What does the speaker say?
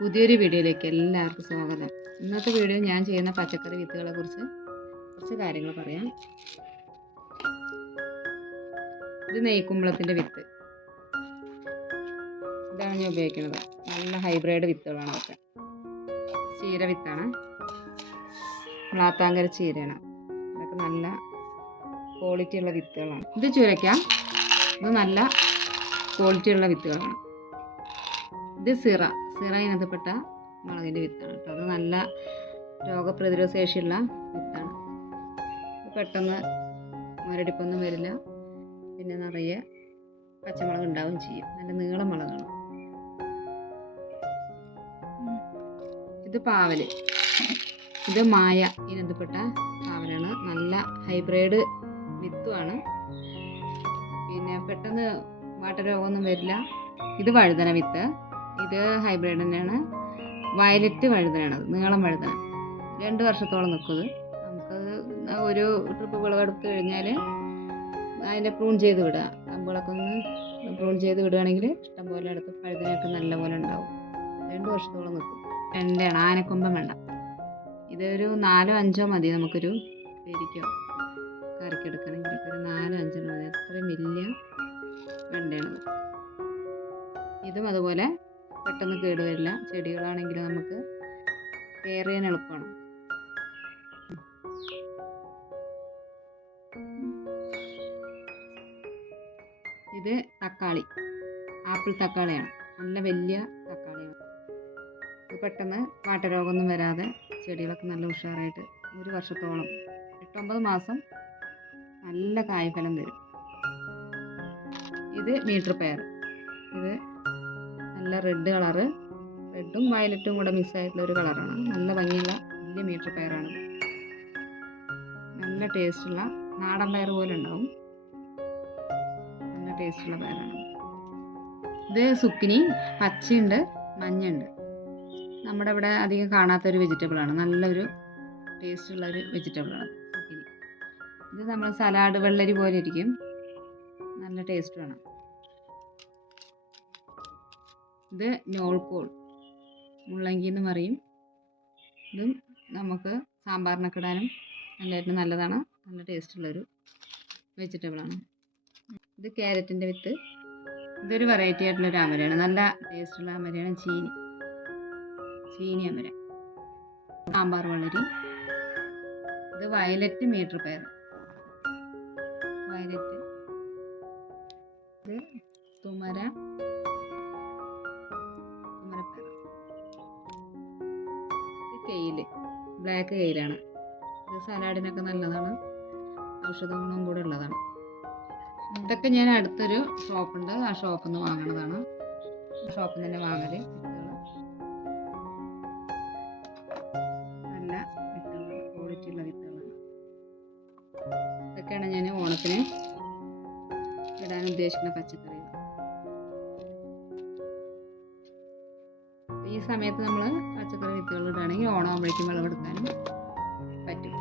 പുതിയൊരു വീഡിയോയിലേക്ക് എല്ലാവർക്കും സ്വാഗതം. ഇന്നത്തെ വീഡിയോ ഞാൻ ചെയ്യുന്ന പച്ചക്കറി വിത്തുകളെ കുറിച്ച് കുറച്ച് കാര്യങ്ങൾ പറയാം. ഇത് നെയ്ക്കുമ്പളത്തിന്റെ വിത്ത്. ഇതാണ് ഞാൻ ഉപയോഗിക്കുന്നത്. നല്ല ഹൈബ്രിഡ് വിത്തുകളാണ് അതൊക്കെ ചീര വിത്താണ്. പ്ലാത്താങ്കര ചീരയാണ്. ഇതൊക്കെ നല്ല ക്വാളിറ്റി ഉള്ള വിത്തുകളാണ്. ഇത് ചുരയ്ക്കാം. ഇത് നല്ല ക്വാളിറ്റി ഉള്ള വിത്തുകളാണ്. ഇത് സിറ. സിറ ഇനത്തിൽപ്പെട്ട മുളകിന്റെ വിത്താണ് അത് നല്ല രോഗപ്രതിരോധ ശേഷിയുള്ള വിത്താണ്. പെട്ടെന്ന് മരടിപ്പൊന്നും വരില്ല. പിന്നെ നിറയെ പച്ചമുളക് ഉണ്ടാവുകയും ചെയ്യും. നല്ല നീളം മുളകാണ്. ഇത് പാവൽ. ഇത് മായ ഇനത്തിൽപ്പെട്ട പാവലാണ്. നല്ല ഹൈബ്രിഡ് വിത്തുമാണ്. പിന്നെ പെട്ടെന്ന് വാട്ടരോഗമൊന്നും വരില്ല. ഇത് വഴുതന വിത്ത്. ഇത് ഹൈബ്രിഡ് തന്നെയാണ്. വയലറ്റ് വഴുതനാണ് അത് നീളം വഴുതന. രണ്ട് വർഷത്തോളം നിൽക്കും ഇത് നമുക്കത് ഒരു ട്രിപ്പ് വിളവെടുത്ത് കഴിഞ്ഞാൽ അതിന്റെ പ്രൂൺ ചെയ്ത് വിടുക. കമ്പുകളൊക്കെ ഒന്ന് പ്രൂൺ ചെയ്ത് വിടുകയാണെങ്കിൽ ഇഷ്ടംപോലെ അടുത്ത് നല്ല പോലെ ഉണ്ടാവും. രണ്ട് വർഷത്തോളം നിൽക്കും. വെണ്ടയാണ് ആനക്കൊമ്പം വേണ്ട. ഇതൊരു നാലോ അഞ്ചോ മതി നമുക്കൊരു പേരിക്കോ കറിക്കെടുക്കണമെങ്കിലൊക്കെ ഒരു നാലോ അഞ്ചോ മതി. അത്രയും വലിയ വെണ്ടയാണ്. ഇതും അതുപോലെ പെട്ടെന്ന് കേടുവരില്ല ചെടികളാണെങ്കിൽ നമുക്ക് കെയർ ചെയ്യാൻ എളുപ്പമാണ് ഇത് തക്കാളി. ആപ്പിൾ തക്കാളിയാണ്. നല്ല വലിയ തക്കാളിയാണ്. ഇത് പെട്ടെന്ന് വാട്ടരോഗമൊന്നും വരാതെ ചെടികളൊക്കെ നല്ല ഉഷാറായിട്ട് ഒരു വർഷത്തോളം എട്ടൊമ്പത് മാസം നല്ല കായ്ഫലം തരും. ഇത് മീറ്റർ പയർ. ഇത് നല്ല റെഡ് കളറ് റെഡും വയലറ്റും കൂടെ മിക്സ് ആയിട്ടുള്ള ഒരു കളറാണ് നല്ല ഭംഗിയുള്ള വലിയ മീറ്റർ പയറാണ് നല്ല ടേസ്റ്റുള്ള നാടൻ പയർ പോലെ ഉണ്ടാവും. നല്ല ടേസ്റ്റുള്ള പയറാണ് ഇത് സുക്കിനി പച്ചയുണ്ട് മഞ്ഞുണ്ട് നമ്മുടെ ഇവിടെ അധികം കാണാത്തൊരു വെജിറ്റബിളാണ് നല്ലൊരു ടേസ്റ്റുള്ള ഒരു വെജിറ്റബിളാണ് സുക്കിനി. ഇത് നമ്മൾ സലാഡ് വെള്ളരി പോലെ ഇരിക്കും. നല്ല ടേസ്റ്റുമാണ് ഇത് നോൾക്കോൾ മുള്ളങ്കി എന്ന് പറയും. ഇതും നമുക്ക് സാമ്പാറിനൊക്കെ ഇടാനും നല്ലതായിട്ട് നല്ലതാണ്. നല്ല ടേസ്റ്റുള്ളൊരു വെജിറ്റബിളാണ് ഇത് ക്യാരറ്റിന്റെ വിത്ത്. ഇതൊരു വെറൈറ്റി ആയിട്ടുള്ളൊരു അമരയാണ്. നല്ല ടേസ്റ്റുള്ള അമരയാണ് ചീനി. ചീനി അമര. സാമ്പാർ വളരി. ഇത് വയലറ്റ് മീറ്റർ പയർ വയലറ്റ്. ഇത് തുമര. ബ്ലാക്ക് കെയിലാണ് ഇത് സലാഡിനൊക്കെ നല്ലതാണ്. ഔഷധ ഗുണവും കൂടെ ഉള്ളതാണ്. ഇതൊക്കെ ഞാൻ അടുത്തൊരു ഷോപ്പുണ്ട്. ആ ഷോപ്പിൽ നിന്ന് വാങ്ങണതാണ്. ഷോപ്പിൽ നിന്ന് തന്നെ വാങ്ങൽ. നല്ല ക്വാളിറ്റി ഉള്ള വിത്തുകളാണ്. ഇതൊക്കെയാണ് ഞാൻ ഓണത്തിന് ഇടാൻ ഉദ്ദേശിക്കുന്ന പച്ചക്കറികൾ. സമയത്ത് നമ്മൾ പച്ചക്കറി വിത്തുകൾ ഇടുകയാണെങ്കിൽ ഓണമാകുമ്പോഴേക്കും വിളവെടുക്കാനും പറ്റും.